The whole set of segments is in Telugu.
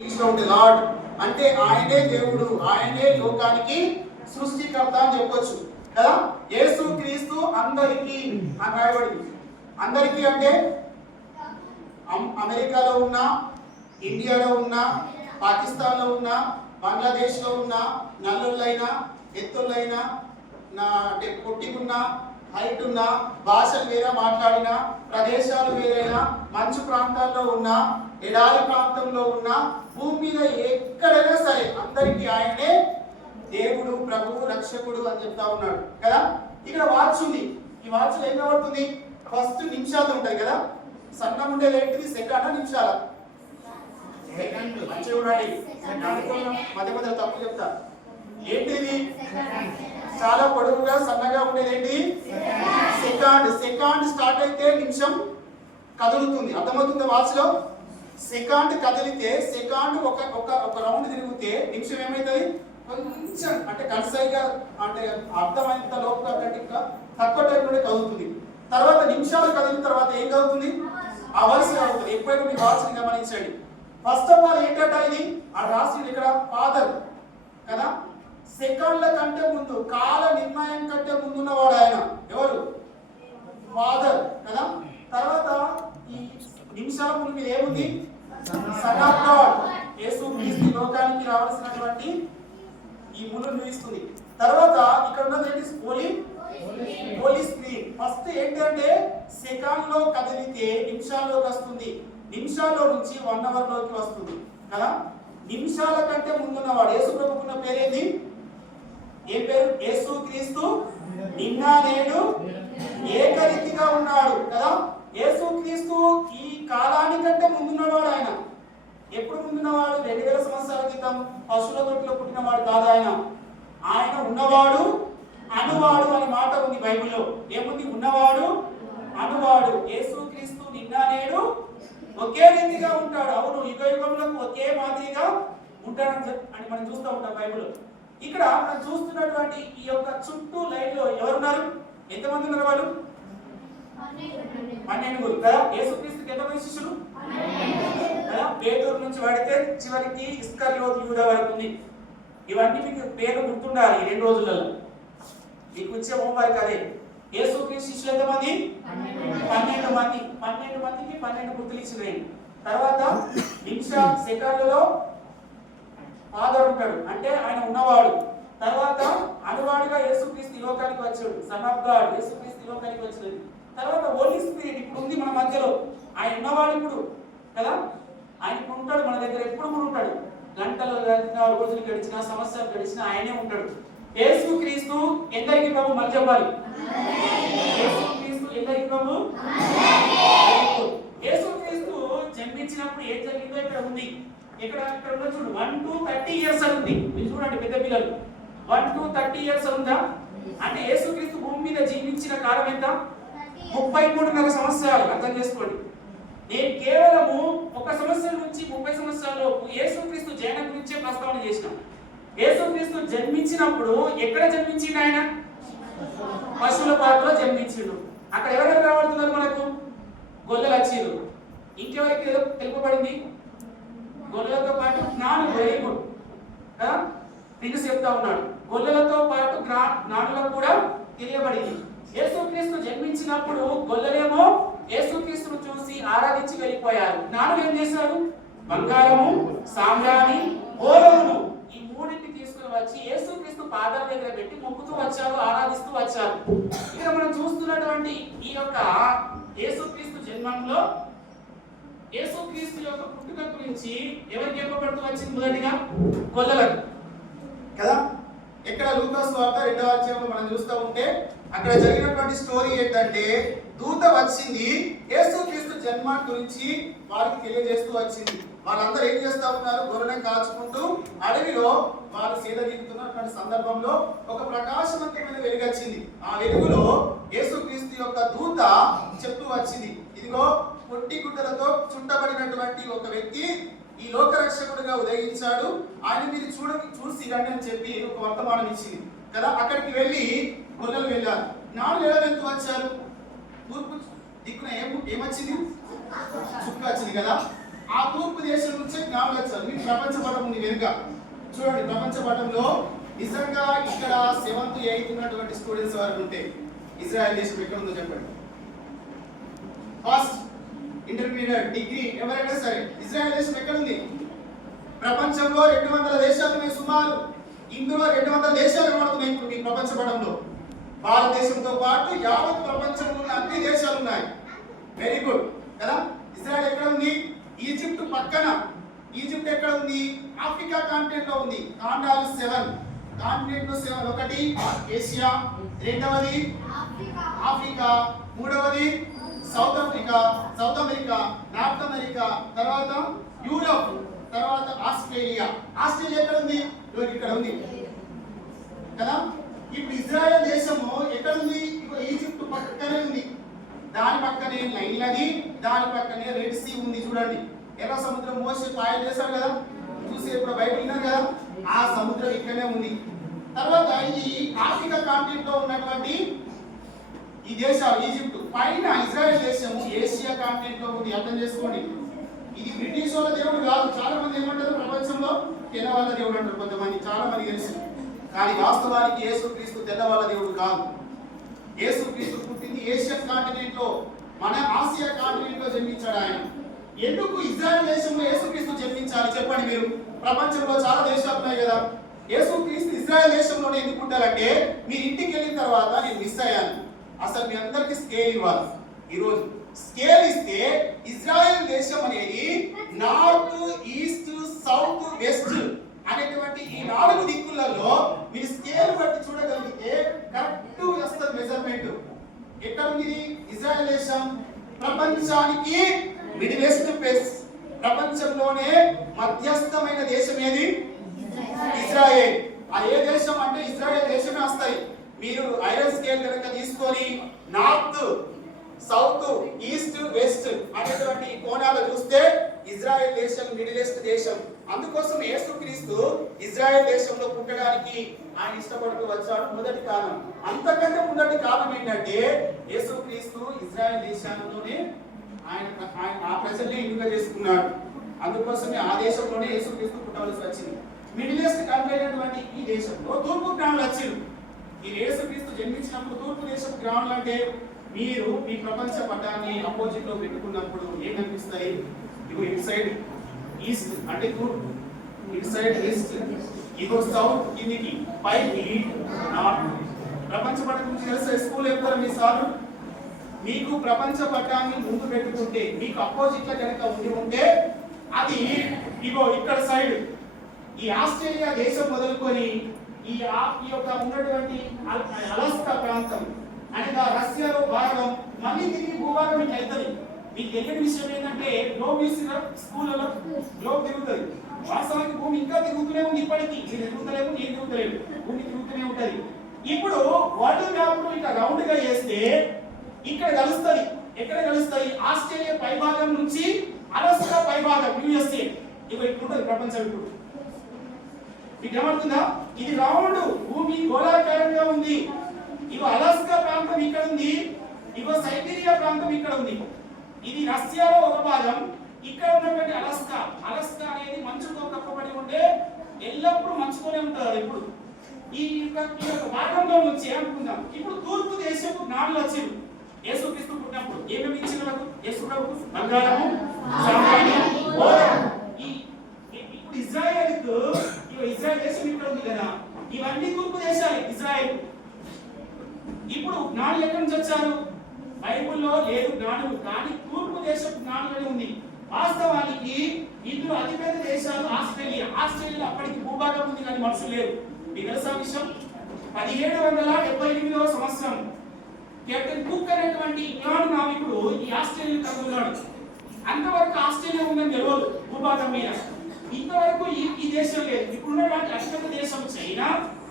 లార్డ్ అంటే ఆయనే దేవుడు, ఆయనే లోకానికి సృష్టికర్త అని చెప్పొచ్చు కదా. యేసు క్రీస్తు అందరికీ అని రాయబడింది. అందరికీ అంటే అమెరికాలో ఉన్న, ఇండియాలో ఉన్న, పాకిస్తాన్లో ఉన్న, బంగ్లాదేశ్లో ఉన్న, నల్లులైనా ఎత్తులైనా, పొట్టికున్నా హైట్ ఉన్న, భాషలు వేరే మాట్లాడిన, ప్రదేశాలు వేరైనా, మంచు ప్రాంతాల్లో ఉన్న, ఎడారి ప్రాంతంలో ఉన్న, భూమి మీద ఎక్కడైనా సరే అందరికీ ఆయనే దేవుడు, ప్రభువు, రక్షకుడు అని చెప్తా ఉన్నాడు కదా. ఇక్కడ వాచ్ ఉంది. ఈ వాచ్ ఏం కనబడుతుంది? ఫస్ట్ నిమిషాలు ఉంటాయి కదా. సన్నం ఉండేది ఏంటిది? సెకండ్ నిమిషాల? మంచిగా ఉండండి, మధ్య మధ్య తప్పు చెప్తా. ఏంటిది? చాలా పొడవుగా సన్నగా ఉండేది ఏంటి? సెకండ్. సెకండ్ స్టార్ట్ అయితే నిమిషం కదులుతుంది. అర్థమవుతుంది వాచ్ లో? సెకండ్ కదిలితే, సెకండ్ ఒక రౌండ్ తిరిగితే నిమిషం ఏమవుతుంది? కొంచెం అంటే కన్సైగా అంటే అర్థమైనంత లోపల ఇంకా తక్కువ టైంలోనే కదులుతుంది. తర్వాత నిమిషాలు కదిలిన తర్వాత ఏం కదులుతుంది? అవర్స్ కదులుతుంది. ఎప్పుడైనా మీ వాచ్ ని గమనించండి. ఫస్ట్ ఆఫ్ ఆల్ ఏంటంట ఇది? ఆ రాసి ఇక్కడ ఫాదర్ కదా. సెకండ్ల కంటే ముందు, కాల నిర్ణయం కంటే ముందున్నవాడు ఆయన. ఎవరు? ఫాదర్ కదా. తర్వాత ఈ నిమిషాల ముందు మీద ఏముంది? Son of God. యేసు క్రీస్తు లోకానికి రావాల్సినటువంటి ఈ మును నిలుస్తుంది. తర్వాత ఇక్కడ ఉన్నది ఏంటి? హోలీ స్పిరిట్. ఫస్ట్ ఏంటంటే సెకండ్ లో కదిలితే నిమిషాల్లోకి వస్తుంది, నిమిషాల్లో నుంచి 1 hour లోకి వస్తుంది కదా. నిమిషాల కంటే ముందున్నవాడు యేసు ప్రభువుకున్న పేరేంది? ఏ పేరు? యేసు క్రీస్తు నిన్న నేడు ఏకరీతిగా ఉన్నాడు కదా. యేసు క్రీస్తు ఈ కాలానికంటే ముందున్నవాడు ఆయన. ఎప్పుడు ముందున్నవాడు? 2000 సంవత్సరాల క్రితం పశువుల తొట్టిలో పుట్టినవాడు కాదు ఆయన. ఆయన ఉన్నవాడు, అనువాడు అని మాట ఉంది బైబిల్లో. ఏముంది? ఉన్నవాడు, అనువాడు. యేసు క్రీస్తు నిన్న నేడు ఒకే రీతిగా ఉంటాడు. అవును, యుగ యుగంలో ఒకే మాదిరిగా ఉంటాడని అని మనం చూస్తూ ఉంటాం బైబిల్లో. ఇక్కడ మనం చూస్తున్నటువంటి ఈ యొక్క చుట్టూ లైన్ లో ఎవరున్నారు? ఎంతమంది ఉన్నారు వాళ్ళు? 12 కదా. యేసుక్రీస్తుకి ఎంతమంది శిష్యులు? పేతురు నుంచి వాడితే చివరికి ఇస్కరియోతు యూదా వరకు ఉంది. ఇవన్నీ మీకు పేర్లు గుర్తుండాలి ఈ 2 రోజులలో. మీకు వచ్చే హోంవర్క్ అదే. యేసుక్రీస్తు శిష్యులు ఎంతమంది? 12 మంది. 12 మందికి 12 గుర్తులు ఇచ్చినాయి. తర్వాత నిమిష సెకండ్లలో ఫాదర్ ఉంటాడు, అంటే ఆయన ఉన్నవాడు. తర్వాత అనువాడుగా యేసుక్రీస్తు లోకానికి వచ్చాడు, సన్ ఆఫ్ గాడ్. యేసుక్రీస్తు లోకానికి వచ్చినది. తర్వాత హోలీ స్పిరిట్ ఇప్పుడు ఉంది మన మధ్యలో. ఆయన ఉన్నవాడు ఇప్పుడు కదా. ఆయన ఇప్పుడు ఉంటాడు మన దగ్గర, ఎప్పుడు కూడా ఉంటాడు. గంటలు గడిచినా, రోజులు గడిచినా, సంవత్సరాలు గడిచినా ఆయనే ఉంటాడు. యేసుక్రీస్తు ఎందరికి ప్రభు? మళ్ళీ చెప్పాలి. యేసుక్రీస్తు ఎందరికి ప్రభు? యేసుక్రీస్తు జన్మించినప్పుడు ఏం జరిగిందో ఇక్కడ ఉంది. ఇక్కడ ఉన్న చూడు, 1 to 30 years ఉంది. మీరు చూడండి, పెద్ద పిల్లలు 1 to 30 years ఉందా? అంటే యేసుక్రీస్తు భూమి మీద జీవించిన కాలం ఎంత? 33.5 సంవత్సరాలు. అర్థం చేసుకోండి. నేను కేవలము 1 సంవత్సరం నుంచి 30 సంవత్సరాల్లో యేసుక్రీస్తు జనన గురించే ప్రస్తావన చేసిన. యేసుక్రీస్తు జన్మించినప్పుడు ఎక్కడ జన్మించిండు? ఆయన పశువుల పాకలో జన్మించిండు. అక్కడ ఎవరెవరు కనబడుతున్నారు మనకు? గొల్లలు వచ్చిండ్రు. ఇంకెవరికి తెలుపబడింది? గొల్లలతో పాటు జ్ఞానులు. వెరీ గుడ్ కదా. తిరిగి చెప్తా ఉన్నాడు, గొల్లలతో పాటు జ్ఞానులకు కూడా తెలియబడింది. యేసుక్రీస్తు జన్మించినప్పుడు గొల్లలేమో యేసుక్రీస్తును చూసి ఆరాధించి వెళ్ళిపోయారు. జ్ఞానులు ఏం చేశారు? బంగారము, సామ్రాణి, గోధుమలు ఈ మూడింటిని తీసుకుని వచ్చి యేసుక్రీస్తు పాదాల దగ్గర పెట్టి మొక్కుతూ వచ్చారు, ఆరాధిస్తూ వచ్చారు. ఇక్కడ మనం చూస్తున్నటువంటి ఈ యొక్క యేసుక్రీస్తు జన్మంలో యేసుక్రీస్తు యొక్క పుట్టుక గురించి ఎవరికి చెప్పబడుతూ వచ్చింది? మొదటిగా గొల్లలకు కదా. ఎక్కడ? లూకాసు వార్త 2వ అధ్యాయంలో మనం చూస్తూ ఉంటే అక్కడ జరిగినటువంటి స్టోరీ ఏంటంటే, దూత వచ్చింది యేసుక్రీస్తు జన్మ గురించి వారికి తెలియజేస్తూ వచ్చింది. వాళ్ళందరూ ఏం చేస్తూ ఉన్నారు? గొర్రెలను కాచుకుంటూ అడవిలో వాళ్ళు సేద తీరుతున్నటువంటి సందర్భంలో ఒక ప్రకాశవంతమైన వెలుగు వచ్చింది. ఆ వెలుగులో యేసుక్రీస్తు యొక్క దూత చెప్తూ వచ్చింది, ఇదిగో పొట్టి గుడ్డలతో చుట్టబడినటువంటి ఒక వ్యక్తి ఈ లోక రక్షకుడిగా ఉదయించాడు, ఆయన మీరు చూసి రండి అని చెప్పి ఒక వర్తమానం ఇచ్చింది కదా. అక్కడికి వెళ్ళి గొల్లలు వెళ్ళారు. నాలుగు ఎలా వెళ్తూ వచ్చారు? తూర్పు దిక్కున ఏమొచ్చింది? చుక్క వచ్చింది కదా. ఆ తూర్పు దేశం నుంచే జ్ఞానులు వచ్చారు. మీకు ప్రపంచ పటం ఉంది వెనుక చూడండి. ప్రపంచ పటంలో నిజంగా ఇక్కడ 7th 8th ఉన్నటువంటి స్టూడెంట్స్ వరకు ఉంటే ఇజ్రాయెల్ దేశం ఎక్కడ ఉందో చెప్పండి. ఫస్ట్ ఇంటర్మీడియట్ డిగ్రీ ఎవరైనా సరే ఇజ్రాయెల్ దేశం ఎక్కడ ఉంది? ప్రపంచంలో 200 దేశాలు ఉన్నాయి సుమారు. ఇందులో 200 దేశాలు కనబడుతున్నాయి ఇప్పుడు మీ ప్రపంచ పటంలో. భారతదేశంతో పాటు యావత్ ప్రపంచంలో ఉన్న అన్ని దేశాలు ఉన్నాయి. వెరీ గుడ్ కదా. ఇజ్రాయెల్ ఎక్కడ ఉంది? ఈజిప్ట్ పక్కన. ఈజిప్ట్ ఎక్కడ ఉంది? ఆఫ్రికా కాంటినెంట్ లో ఉంది. ఖండాలు 7, కాంటినెంట్ 7. ఒకటి ఏషియా, రెండవది ఆఫ్రికా, మూడవది సౌత్ అమెరికా, నార్త్ అమెరికా, తర్వాత యూరప్, తర్వాత ఆస్ట్రేలియా. ఆస్ట్రేలియా ఎక్కడ ఉంది? ఇక్కడ ఉంది కదా. ఇప్పుడు ఇజ్రాయెల్ దేశము ఎక్కడ ఉంది? ఈజిప్ట్ పక్కనే ఉంది. దాని పక్కనే నైల్ నది, దాని పక్కనే రెడ్ సీ ఉంది. చూడండి ఎర్ర సముద్రం మోసే పాయలు చేశారు కదా, చూసి ఇప్పుడు బయట ఉన్నారు కదా. ఆ సముద్రం ఇక్కడనే ఉంది. తర్వాత ఇది ఆఫ్రికా కాంటినెంట్ లో ఉన్నటువంటి ఈ దేశాలు ఈజిప్ట్ పైన ఇజ్రాయెల్ దేశము ఏషియా కాంటినెంట్ లో ఉంది. అర్థం చేసుకోండి. ఇది బ్రిటిష్ వాళ్ళ దేవుడు కాదు. చాలా మంది ఏమంటారు ప్రపంచంలో తెల్లవాళ్ళ దేవుడు అంటారు కొంతమంది, చాలా మంది తెలుసు. కానీ వాస్తవానికి యేసుక్రీస్తు తెల్లవాళ్ళ దేవుడు కాదు. యేసుక్రీస్తు పుట్టింది ఏషియన్ కాంటినెంట్ లో, మన ఆసియా కాంటినెంట్ లో జన్మించాడు ఆయన. ఎందుకు ఇజ్రాయెల్ దేశంలో యేసుక్రీస్తు జన్మించాలి చెప్పండి మీరు? ప్రపంచంలో చాలా దేశాలు ఉన్నాయి కదా. యేసుక్రీస్తు ఇజ్రాయెల్ దేశంలోనే ఎందుకు పుట్టాలంటే మీరు ఇంటికి వెళ్ళిన తర్వాత నేను మిస్ అయ్యాను. అసలు మీ అందరికి స్కేల్ ఇవ్వాలి. ఈరోజు స్కేల్ ఇస్తే ఇజ్రాయెల్ దేశం అనేది నార్త్, ఈస్ట్, సౌత్, వెస్ట్ అనేటువంటి ఈ 4 దిక్కులలో మీరు స్కేల్ బట్టి చూడగలిగితే కరెక్ట్ వస్తుంది మెజర్మెంట్. ఎక్కడ ఉంది ఇజ్రాయెల్ దేశం? ప్రపంచానికి మిడిల్ ఈస్ట్ ప్లేస్. ప్రపంచంలోనే మధ్యస్థమైన దేశం ఏది? ఇజ్రాయెల్. ఆ ఏ దేశం అంటే ఇజ్రాయెల్ దేశమే వస్తాయి. మీరు ఐరన్ స్కేల్ కనుక తీసుకొని నార్త్, సౌత్, ఈస్ట్, వెస్ట్ అనేటువంటి కోణాలు చూస్తే ఇజ్రాయెల్ దేశం మిడిల్ ఈస్ట్ దేశం. అందుకోసం యేసుక్రీస్తు ఇజ్రాయెల్ దేశంలో పుట్టడానికి ఆయన ఇష్టపడుతూ వచ్చాడు. మొదటి కారణం. అంతకంటే మొదటి కారణం ఏంటంటే యేసుక్రీస్తు ఇజ్రాయెల్ దేశంలోనే ఆయన ఆ ప్రజల్ని ఎన్నిక చేసుకున్నాడు. అందుకోసమే ఆ దేశంలోనే యేసుక్రీస్తు పుట్టవలసి వచ్చింది. మిడిల్ ఈస్ట్ కంట్రీ అయినటువంటి ఈ దేశంలో తూర్పు జ్ఞానులు వచ్చారు. ఈ యేసుక్రీస్తు జన్మించినప్పుడు తూర్పు దేశపు జ్ఞానులు అంటే మీరు మీ ప్రపంచ పటాన్ని అపోజిట్ లో పెట్టుకున్నప్పుడు ఏం కనిపిస్తాయి? ఇగో ఇటు సైడ్ ఈస్ట్ అంటే తూర్పు, ఇటు సైడ్ వెస్ట్, ఇగో సౌత్ కిందికి, పైకి నార్త్. ప్రపంచ పటం గురించి తెలుసా? స్కూల్ చెప్తారు మీ సార్. మీకు ప్రపంచ పటాన్ని ముందు పెట్టుకుంటే మీకు అపోజిట్ లో కనుక ఉంటే అది ఇగో ఇక్కడ సైడ్ ఈ ఆస్ట్రేలియా దేశం మొదలుకొని ఈ యొక్క ఉన్నటువంటి అలాస్కా ప్రాంతం అనగా రష్యాలో భాగం మళ్ళీ తిరిగి భూభాగం ఇట్లా అవుతుంది. మీకు తెలియని విషయం ఏంటంటే గ్లోబ్ స్కూళ్ళలో గ్లోబ్ తిరుగుతుంది. వాస్తవానికి భూమి ఇంకా తిరుగుతూనే ఉంది. ఇప్పటికీ మీరు తిరుగుతలేము, నేను తిరుగుతలేము, భూమి తిరుగుతూనే ఉంటది. ఇప్పుడు వరల్డ్ మ్యాప్ ఇట్లా రౌండ్ గా చేస్తే ఇక్కడ కలుస్తుంది. ఎక్కడ కలుస్తాయి? ఆస్ట్రేలియా పైభాగం నుంచి అలాస్కా పైభాగం యుఎస్ఏ. ఇగో ఇక్కడ ఉంటుంది ప్రపంచం. ఇప్పుడు మీకు ఏమవుతుందా? ఇది రౌండ్ భూమి గోళాకారంగా ఉంది. ఇగో అలాస్కా ప్రాంతం ఇక్కడ ఉంది, ఇగో సైబీరియా ప్రాంతం ఇక్కడ ఉంది. ఇది రష్యాలో ఒక భాగం. ఇక్కడ ఉన్నటువంటి అలాస్కా అనేది మంచుతో కప్పబడి ఉంటే ఎల్లప్పుడూ మంచుతోనే ఉంటారు. ఇప్పుడు ఈ భాగంలో నుంచి అనుకుందాం. ఇప్పుడు తూర్పు దేశపు జ్ఞానులు వచ్చారు. యేసుక్రీస్తు పుట్టినప్పుడు ఏమేమి ఇచ్చిన వాళ్ళకు? యేసు ప్రభు బంగారము, ఇప్పుడు ఇజ్రాయెల్ దేశం ఇక్కడ ఉంది కదా. ఇవన్నీ తూర్పు దేశాలు ఇజ్రాయెల్. ఇప్పుడు జ్ఞానులు ఎక్కడి నుంచి వచ్చారు? బైబిల్లో లేదు జ్ఞానులు, కానీ తూర్పు దేశపు జ్ఞానులనే ఉంది. వాస్తవానికి ఇందులో అతిపెద్ద దేశాలు ఆస్ట్రేలియా అప్పటికి భూభాగం ఉంది కానీ మనుషులు లేరు. మీకు తెలుసా విషయం? 1778వ సంవత్సరం కెప్టెన్ కుక్ అనేటువంటి ఇంగ్లాండ్ నావికుడు ఈ ఆస్ట్రేలియా కనుగొన్నాడు. అంతవరకు ఆస్ట్రేలియా ఉందని తెలియదు భూభాగం మీద. ఇంతవరకు ఈ దేశం లేదు. ఇప్పుడున్నటువంటి అతిపెద్ద దేశం చైనా,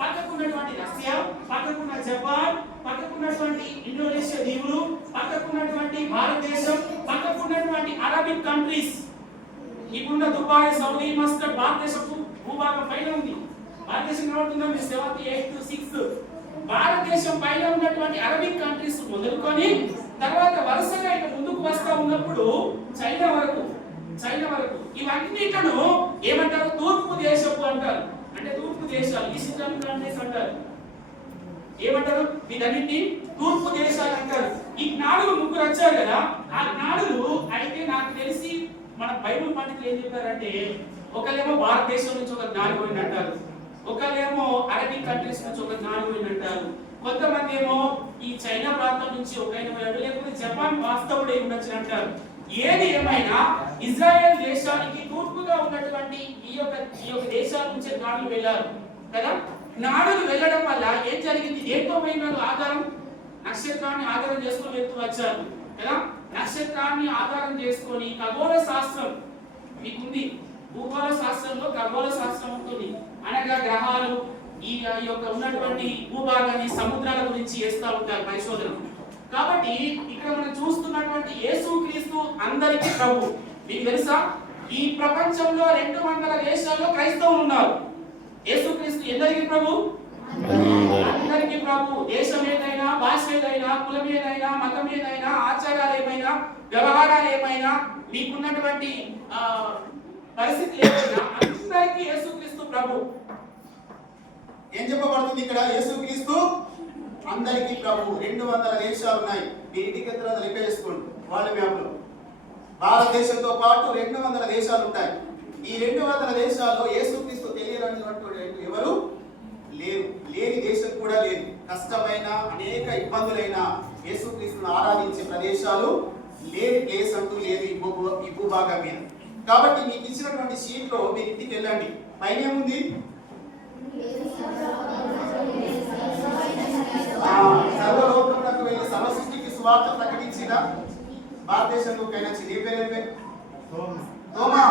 పక్కకున్నటువంటి రష్యా, పక్కకున్న జపాన్, పక్కకున్నటువంటి ఇండోనేషియా దీవులు, పక్కకున్నటువంటి భారతదేశం, పక్కకున్నటువంటి అరబిక్ కంట్రీస్. ఇప్పుడున్న దుబాయ్, సౌదీ, మస్కట్ భారతదేశపు భూభాగం పైన ఉంది. భారతదేశం కనబడుతుందా? 7th 8th 6th భారతదేశం పైన ఉన్నటువంటి అరబిక్ కంట్రీస్ మొదలుకొని తర్వాత వరుసగా ఇక ముందుకు వస్తా ఉన్నప్పుడు చైనా వరకు చైనా వరకు. ఇవన్నిటిను ఏమంటారు? తూర్పు దేశపు అంటారు. అంటే తూర్పు దేశాలు, ఈస్టర్న్ కంట్రీస్ అంటారు. ఏమంటారు? వీటన్నిటిని తూర్పు దేశాలు అంటారు. ఈ జ్ఞానులు ముగ్గురు వచ్చారు కదా, ఆ జ్ఞానులు అయితే నాకు తెలిసి మన బైబిల్ పండితులు ఏం చెప్పారంటే, ఒకళ్ళేమో భారతదేశం నుంచి ఒక జ్ఞాని పోయింది అంటారు, ఒకళ్ళేమో అరబిక్ కంట్రీస్ నుంచి ఒక జ్ఞాని పోయింది అంటారు, కొంతమంది ఏమో ఈ చైనా ప్రాంతం నుంచి ఒక ఆయన పోయాడు, లేకపోతే జపాన్ వాస్తవుడే ఉండొచ్చు అంటారు. ఏది ఏమైనా ఇజ్రాయెల్ దేశానికి తూర్పుగా ఉన్నటువంటి ఈ యొక్క దేశాల నుంచి జ్ఞానులు వెళ్ళారు కదా. జ్ఞానులు వెళ్ళడం వల్ల ఏం జరిగింది? దేంతో పోయినారు? ఆధారం, నక్షత్రాన్ని ఆధారం చేసుకొని వెళ్తూ వచ్చారు కదా. నక్షత్రాన్ని ఆధారం చేసుకొని ఖగోళ శాస్త్రం మీకుంది, భూగోళ శాస్త్రంలో ఖగోళ శాస్త్రం ఉంటుంది. అనగా గ్రహాలు, ఈ యొక్క ఉన్నటువంటి భూభాగాన్ని, సముద్రాల గురించి చేస్తూ ఉంటారు పరిశోధన. కాబట్టి ఇక్కడ మనం చూస్తున్నటువంటి యేసుక్రీస్తు అందరికీ ప్రభు. మీకు తెలుసా, ఈ ప్రపంచంలో 200 దేశాల్లో క్రైస్తవులు ఉన్నారు. యేసుక్రీస్తు ఎందరికీ ప్రభు? అందరికీ ప్రభు. దేశం ఏదైనా, భాష ఏదైనా, కులం ఏదైనా, మతం ఏదైనా, ఆచారాలు ఏమైనా, వ్యవహారాలు ఏమైనా, మీకున్నటువంటి పరిస్థితి ఏదైనా, అందరికీ యేసుక్రీస్తు ప్రభు. ఏం చెప్పబడుతుంది ఇక్కడ? యేసుక్రీస్తు అందరికీ ప్రభు. 200 దేశాలు ఉన్నాయి. మీ ఇంటికి తర్వాత లెక్క చేసుకోండి వాళ్ళ మ్యాప్లో. భారతదేశంతో పాటు 200 దేశాలు ఉంటాయి. ఈ 200 దేశాల్లో యేసుక్రీస్తు తెలియనటువంటి ఎవరు లేరు. లేని దేశం కూడా లేదు. కష్టమైన అనేక ఇబ్బందులైన యేసుక్రీస్తును ఆరాధించే ప్రదేశాలు లేని ప్లేస్ అంటూ లేదు ఈ భూభాగం మీద. కాబట్టి మీకు ఇచ్చినటువంటి షీట్ లో మీరు ఇంటికి వెళ్ళండి. పైన ఏముంది? సర్వలోకములకు వెళ్ళి సమసృష్టికి సువార్త ప్రకటించిన భారతదేశంలోకి అయినా ఏ పేరు? తోమా.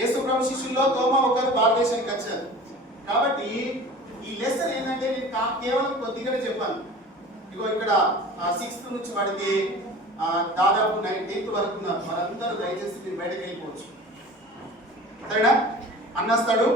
యేసు ప్రభు శిష్యుల్లో తోమా ఒకరు భారతదేశానికి వచ్చారు. కాబట్టి ఈ లెసన్ ఏంటంటే నేను కేవలం కొద్దిగానే చెప్పాను. ఇగో ఇక్కడ 6th నుంచి పడితే దాదాపు 10th వరకు ఉన్నారు. వాళ్ళందరూ దయచేసి మీరు బయటకు వెళ్ళిపోవచ్చు. సరేనా? అన్నస్తాడు